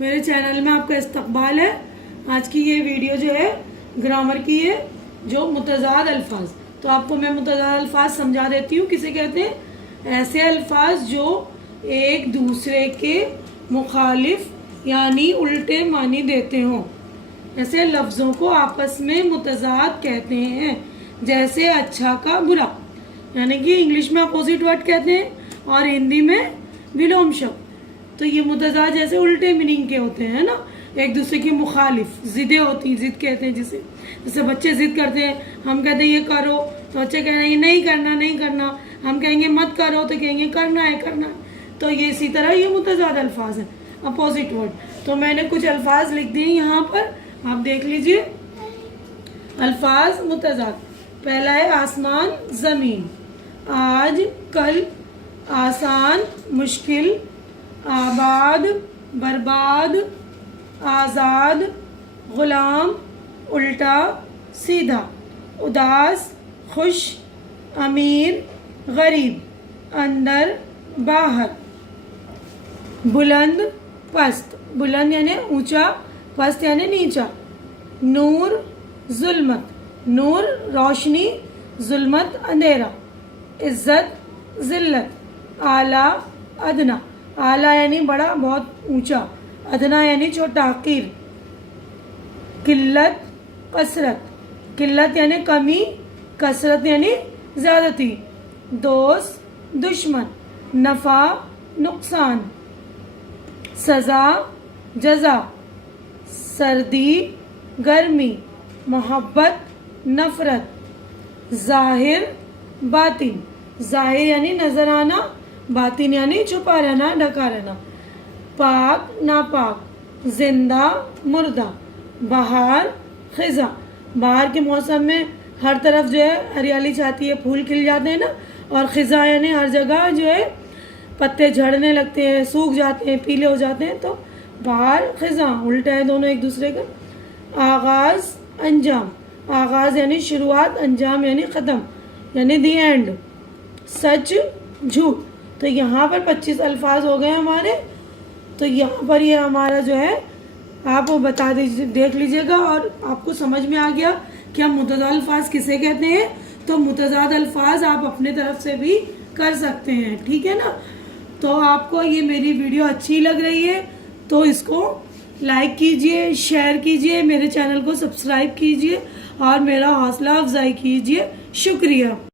میرے چینل میں آپ کا استقبال ہے۔ آج کی یہ ویڈیو جو ہے گرامر کی ہے، جو متضاد الفاظ۔ تو آپ کو میں متضاد الفاظ سمجھا دیتی ہوں۔ کسے کہتے ہیں؟ ایسے الفاظ جو ایک دوسرے کے مخالف یعنی الٹے معنی دیتے ہوں، ایسے لفظوں کو آپس میں متضاد کہتے ہیں۔ جیسے اچھا کا برا، یعنی کہ انگلش میں اپوزٹ ورڈ کہتے ہیں اور ہندی میں ولوم شبد۔ تو یہ متضاد جیسے الٹے میننگ کے ہوتے ہیں نا، ایک دوسرے کی مخالف ضدیں ہوتی ہیں، ضد کہتے ہیں جسے۔ جیسے بچے ضد کرتے ہیں، ہم کہتے ہیں یہ کرو تو بچے کہیں گے نہیں کرنا نہیں کرنا، ہم کہیں گے مت کرو تو کہیں گے کرنا ہے کرنا ہے۔ تو یہ اسی طرح یہ متضاد الفاظ ہیں، اپوزٹ ورڈ۔ تو میں نے کچھ الفاظ لکھ دیے یہاں پر، آپ دیکھ لیجئے۔ الفاظ متضاد، پہلا ہے آسمان زمین، آج کل، آسان مشکل، آباد برباد، آزاد غلام، الٹا سیدھا، اداس خوش، امیر غریب، اندر باہر، بلند پست، بلند یعنی اونچا، پست یعنی نیچا، نور ظلمت، نور روشنی، ظلمت اندھیرا، عزت ذلت، اعلیٰ ادنا، اعلیٰ یعنی بڑا بہت اونچا، ادنا یعنی چھوٹا حقیر، قلت کثرت، قلت یعنی کمی، کثرت یعنی زیادتی، دوست دشمن، نفع نقصان، سزا جزا، سردی گرمی، محبت نفرت، ظاہر باطن، ظاہر یعنی نظر آنا، باطن یعنی چھپا رہنا ڈھکا رہنا، پاک ناپاک، زندہ مردہ، بہار خزاں، بہار کے موسم میں ہر طرف جو ہے ہریالی چاہتی ہے، پھول کھل جاتے ہیں نا، اور خزاں یعنی ہر جگہ جو ہے پتے جھڑنے لگتے ہیں، سوکھ جاتے ہیں، پیلے ہو جاتے ہیں، تو بہار خزاں الٹا ہے دونوں ایک دوسرے کا۔ آغاز انجام، آغاز یعنی شروعات، انجام یعنی ختم یعنی دی اینڈ، سچ جھوٹ۔ تو یہاں پر 25 الفاظ ہو گئے ہمارے۔ تو یہاں پر یہ ہمارا جو ہے آپ بتا دیجیے، دیکھ لیجئے گا، اور آپ کو سمجھ میں آ گیا کہ ہم متضاد الفاظ کسے کہتے ہیں۔ تو متضاد الفاظ آپ اپنے طرف سے بھی کر سکتے ہیں، ٹھیک ہے نا۔ تو آپ کو یہ میری ویڈیو اچھی لگ رہی ہے تو اس کو لائک کیجئے، شیئر کیجئے، میرے چینل کو سبسکرائب کیجئے اور میرا حوصلہ افزائی کیجئے۔ شکریہ۔